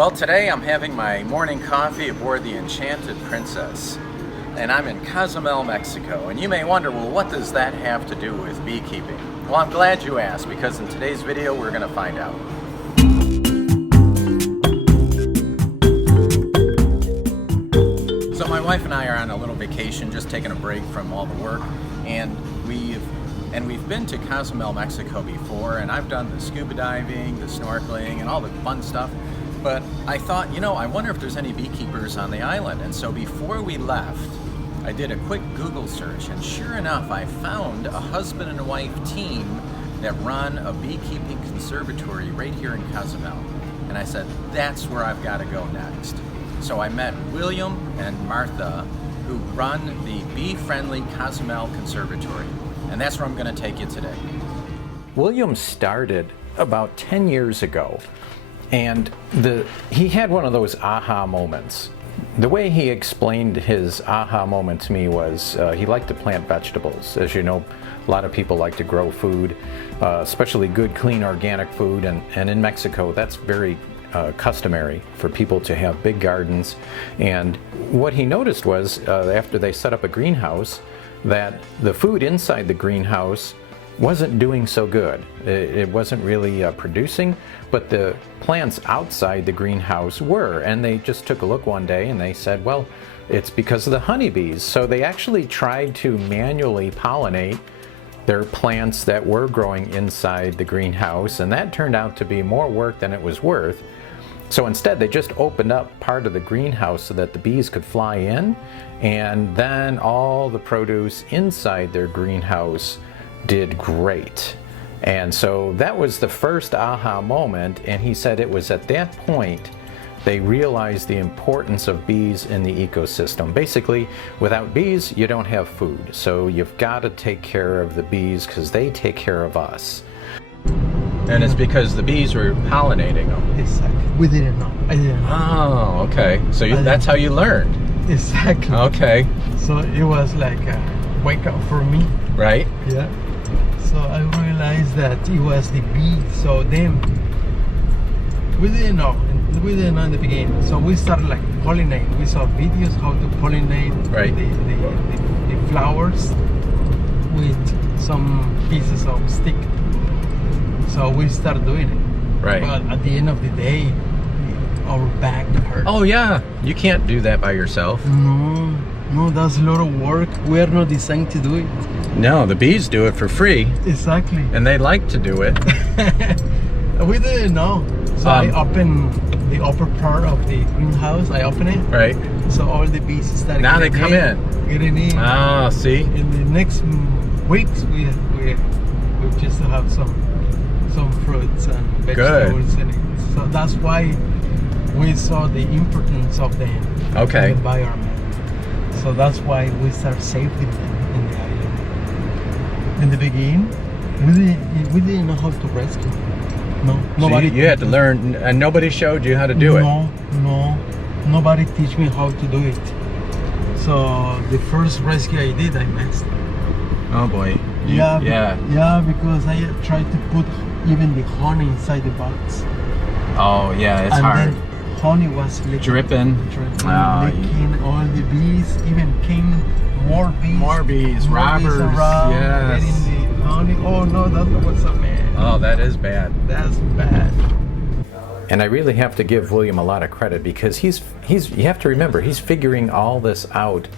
Well, today I'm having my morning coffee aboard the Enchanted Princess, and I'm in Cozumel, Mexico. And you may wonder, well, what does that have to do with beekeeping? Well, I'm glad you asked, because in today's video we're going to find out. So my wife and I are on a little vacation, just taking a break from all the work, and we've been to Cozumel, Mexico before, and I've done the scuba diving, the snorkeling, and all the fun stuff. But I thought, you know, I wonder if there's any beekeepers on the island. And so before we left, I did a quick Google search, and sure enough, I found a husband and wife team that run a beekeeping conservatory right here in Cozumel. And I said, that's where I've got to go next. So I met William and Martha, who run the Bee Friendly Cozumel Conservatory. And that's where I'm going to take you today. William started about 10 years ago. And he had one of those aha moments. The way he explained his aha moment to me was he liked to plant vegetables. As you know, a lot of people like to grow food, especially good, clean, organic food. And in Mexico, that's very customary for people to have big gardens. And what he noticed was after they set up a greenhouse, that the food inside the greenhouse wasn't doing so good. It wasn't really producing, but the plants outside the greenhouse were. And they just took a look one day and they said, well, it's because of the honeybees. So they actually tried to manually pollinate their plants that were growing inside the greenhouse, and that turned out to be more work than it was worth. So instead, they just opened up part of the greenhouse so that the bees could fly in, and then all the produce inside their greenhouse did great. And so that was the first aha moment, and he said it was at that point they realized the importance of bees in the ecosystem. Basically, without bees, you don't have food. So you've got to take care of the bees because they take care of us. And it's because the bees were pollinating them. Exactly. We didn't know. I didn't know. Oh, okay. So that's how you learned. Exactly. Okay. So it was like a wake up for me. Right. Yeah. So I realized that it was the bees. So then we didn't know. We didn't know in the beginning. So we started like pollinating. We saw videos how to pollinate the flowers with some pieces of stick. So we started doing it. Right. But at the end of the day, our back hurt. Oh yeah, you can't do that by yourself. No, that's a lot of work. We are not designed to do it. No, the bees do it for free. Exactly. And they like to do it. We didn't know. So I opened the upper part of the greenhouse. I opened it. Right. So all the bees started. Now they come in. Getting in. Ah, see. In the next weeks, we just have some fruits and vegetables in it. So that's why we saw the importance of them in the environment. So that's why we start saving them in the island. In the beginning, we didn't know how to rescue. No, nobody. So you had to learn, and nobody showed you how to do it. No, nobody teach me how to do it. So the first rescue I did, I messed. Oh boy. Yeah, because I tried to put even the honey inside the box. Oh yeah, it's hard. And then honey was dripping, licking all the bees. Even came more bees, robbers. Around, yes. Getting the honey. Oh no, that was a man. Oh, that is bad. That's bad. And I really have to give William a lot of credit, because you have to remember, he's figuring all this out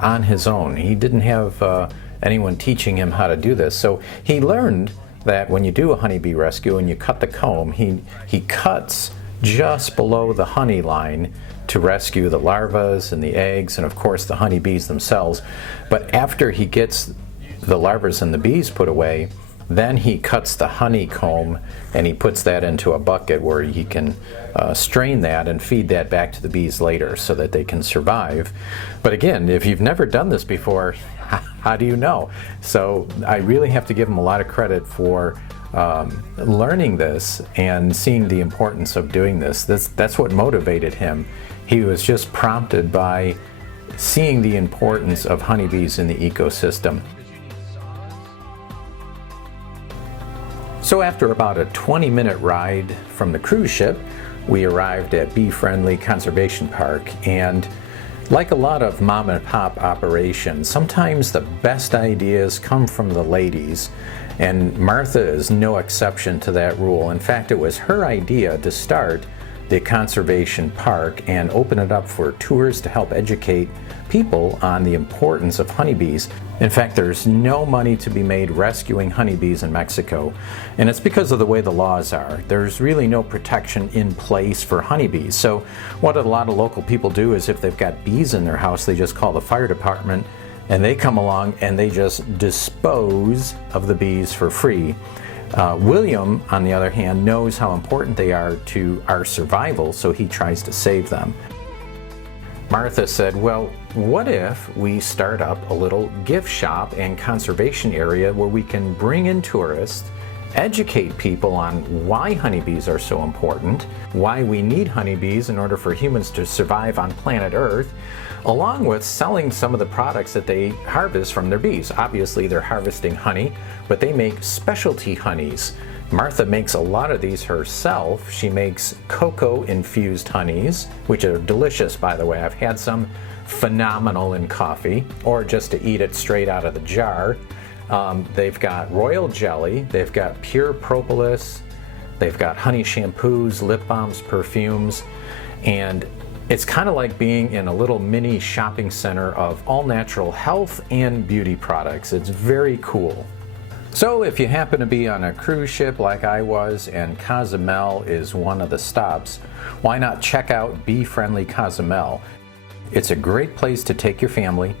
on his own. He didn't have anyone teaching him how to do this. So he learned that when you do a honeybee rescue and you cut the comb, he cuts just below the honey line to rescue the larvae and the eggs and of course the honeybees themselves. But after he gets the larvae and the bees put away, then he cuts the honeycomb and he puts that into a bucket where he can strain that and feed that back to the bees later so that they can survive. But again, if you've never done this before, how do you know? So I really have to give him a lot of credit for learning this and seeing the importance of doing this. That's what motivated him. He was just prompted by seeing the importance of honeybees in the ecosystem. So after about a 20-minute ride from the cruise ship, we arrived at Bee Friendly Conservation Park, and like a lot of mom and pop operations, sometimes the best ideas come from the ladies, and Martha is no exception to that rule. In fact, it was her idea to start the conservation park and open it up for tours to help educate people on the importance of honeybees. In fact, there's no money to be made rescuing honeybees in Mexico, and it's because of the way the laws are. There's really no protection in place for honeybees. So what a lot of local people do is if they've got bees in their house, they just call the fire department and they come along and they just dispose of the bees for free. William, on the other hand, knows how important they are to our survival, so he tries to save them. Martha said, well, what if we start up a little gift shop and conservation area where we can bring in tourists, educate people on why honeybees are so important, why we need honeybees in order for humans to survive on planet Earth, along with selling some of the products that they harvest from their bees. Obviously, they're harvesting honey, but they make specialty honeys. Martha makes a lot of these herself. She makes cocoa-infused honeys, which are delicious, by the way. I've had some, phenomenal in coffee, or just to eat it straight out of the jar. They've got royal jelly, they've got pure propolis, they've got honey shampoos, lip balms, perfumes, and it's kind of like being in a little mini shopping center of all natural health and beauty products. It's very cool. So if you happen to be on a cruise ship like I was and Cozumel is one of the stops, why not check out Bee Friendly Cozumel? It's a great place to take your family,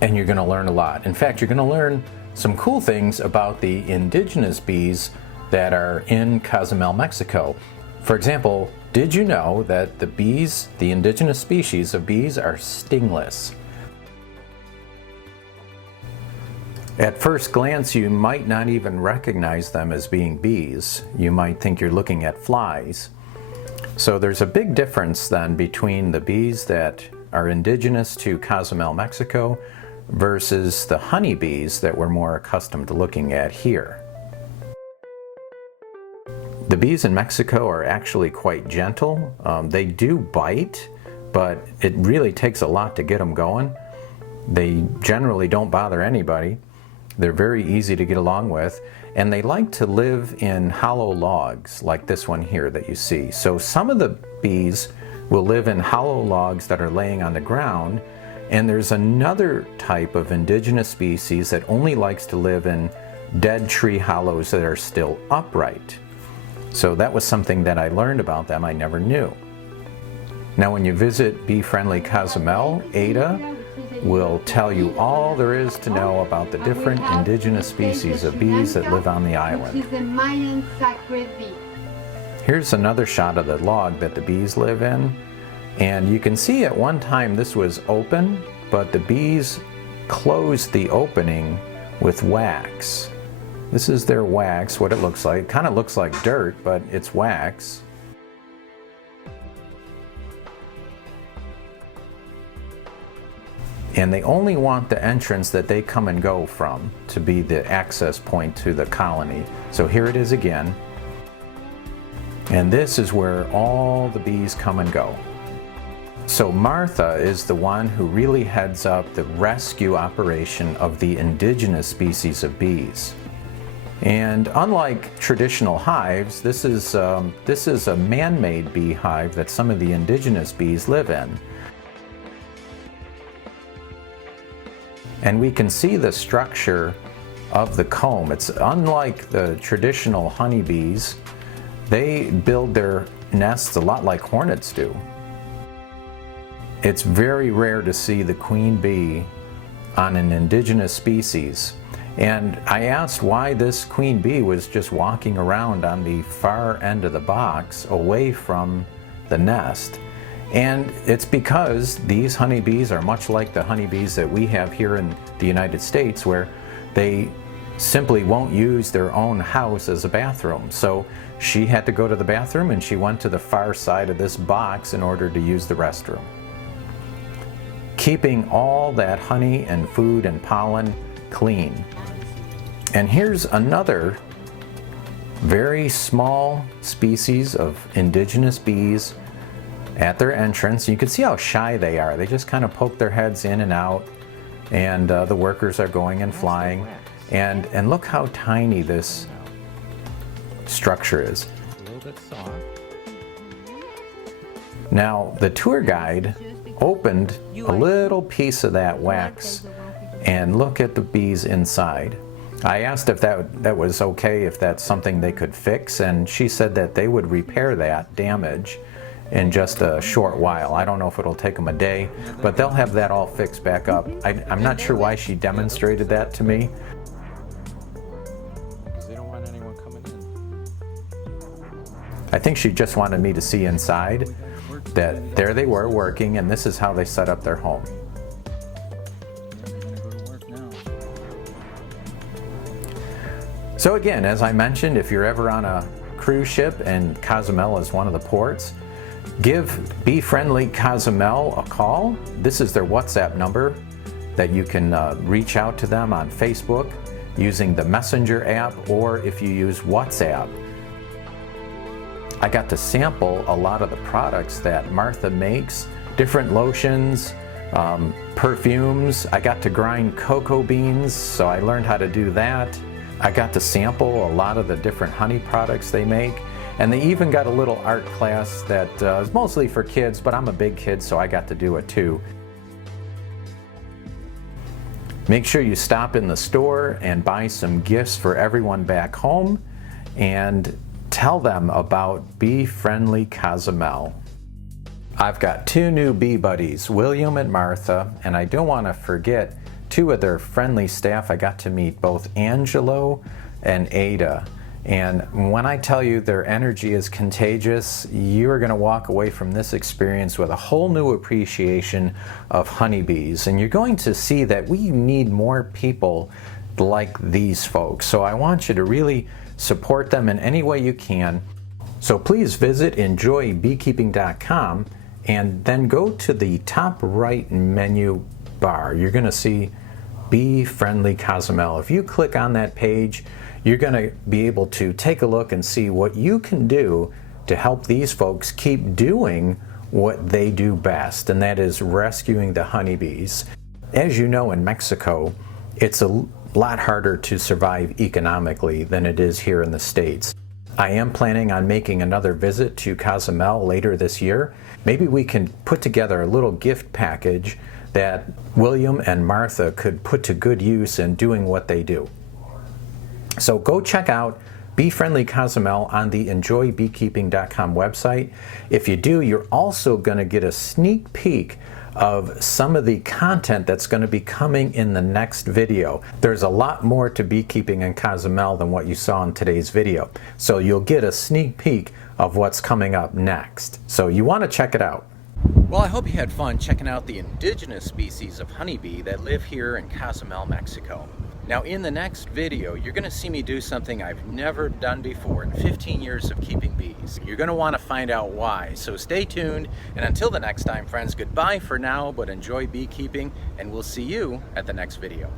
and you're going to learn a lot. In fact, you're going to learn some cool things about the indigenous bees that are in Cozumel, Mexico. For example, did you know that the bees, the indigenous species of bees, are stingless? At first glance, you might not even recognize them as being bees. You might think you're looking at flies. So there's a big difference then between the bees that are indigenous to Cozumel, Mexico, versus the honeybees that we're more accustomed to looking at here. The bees in Mexico are actually quite gentle. They do bite, but it really takes a lot to get them going. They generally don't bother anybody. They're very easy to get along with, and they like to live in hollow logs like this one here that you see. So some of the bees will live in hollow logs that are laying on the ground, and there's another type of indigenous species that only likes to live in dead tree hollows that are still upright. So that was something that I learned about them I never knew. Now when you visit Bee Friendly Cozumel, Ada will tell you all there is to know about the different indigenous species of bees that live on the island. Which is the Mayan sacred bee. Here's another shot of the log that the bees live in, and you can see at one time this was open, but the bees closed the opening with wax. This is their wax, what it looks like. It kind of looks like dirt, but it's wax. And they only want the entrance that they come and go from to be the access point to the colony. So here it is again. And this is where all the bees come and go. So Martha is the one who really heads up the rescue operation of the indigenous species of bees. And unlike traditional hives, this is a man-made beehive that some of the indigenous bees live in. And we can see the structure of the comb. It's unlike the traditional honeybees. They build their nests a lot like hornets do. It's very rare to see the queen bee on an indigenous species. And I asked why this queen bee was just walking around on the far end of the box away from the nest. And it's because these honeybees are much like the honeybees that we have here in the United States, where they simply won't use their own house as a bathroom. So she had to go to the bathroom and she went to the far side of this box in order to use the restroom. Keeping all that honey and food and pollen clean. And here's another very small species of indigenous bees at their entrance. You can see how shy they are. They just kind of poke their heads in and out, and the workers are going and flying. And look how tiny this structure is. A little bit soft. Now, the tour guide opened a little piece of that wax and look at the bees inside. I asked if that was okay, if that's something they could fix, and she said that they would repair that damage in just a short while. I don't know if it'll take them a day, but they'll have that all fixed back up. I'm not sure why she demonstrated that to me. Because they don't want anyone coming in. I think she just wanted me to see inside that there they were working, and this is how they set up their home. So again, as I mentioned, if you're ever on a cruise ship and Cozumel is one of the ports, give Bee Friendly Cozumel a call. This is their WhatsApp number that you can reach out to them on Facebook using the Messenger app, or if you use WhatsApp. I got to sample a lot of the products that Martha makes, different lotions, perfumes. I got to grind cocoa beans, so I learned how to do that. I got to sample a lot of the different honey products they make, and they even got a little art class that is mostly for kids, but I'm a big kid, so I got to do it too. Make sure you stop in the store and buy some gifts for everyone back home, and tell them about Bee Friendly Cozumel. I've got two new bee buddies, William and Martha, and I don't want to forget two of their friendly staff. I got to meet both Angelo and Ada, and when I tell you their energy is contagious, you are going to walk away from this experience with a whole new appreciation of honeybees, and you're going to see that we need more people like these folks. So I want you to really support them in any way you can. So please visit enjoybeekeeping.com and then go to the top right menu bar. You're going to see Bee Friendly Cozumel. If you click on that page, you're going to be able to take a look and see what you can do to help these folks keep doing what they do best, and that is rescuing the honeybees. As you know, in Mexico, it's a lot harder to survive economically than it is here in the States. I am planning on making another visit to Cozumel later this year. Maybe we can put together a little gift package that William and Martha could put to good use in doing what they do. So go check out Bee Friendly Cozumel on the enjoybeekeeping.com website. If you do, you're also going to get a sneak peek of some of the content that's going to be coming in the next video. There's a lot more to beekeeping in Cozumel than what you saw in today's video. So you'll get a sneak peek of what's coming up next. So you want to check it out. Well, I hope you had fun checking out the indigenous species of honeybee that live here in Cozumel, Mexico. Now in the next video, you're going to see me do something I've never done before in 15 years of keeping bees. You're going to want to find out why, so stay tuned, and until the next time, friends, goodbye for now, but enjoy beekeeping, and we'll see you at the next video.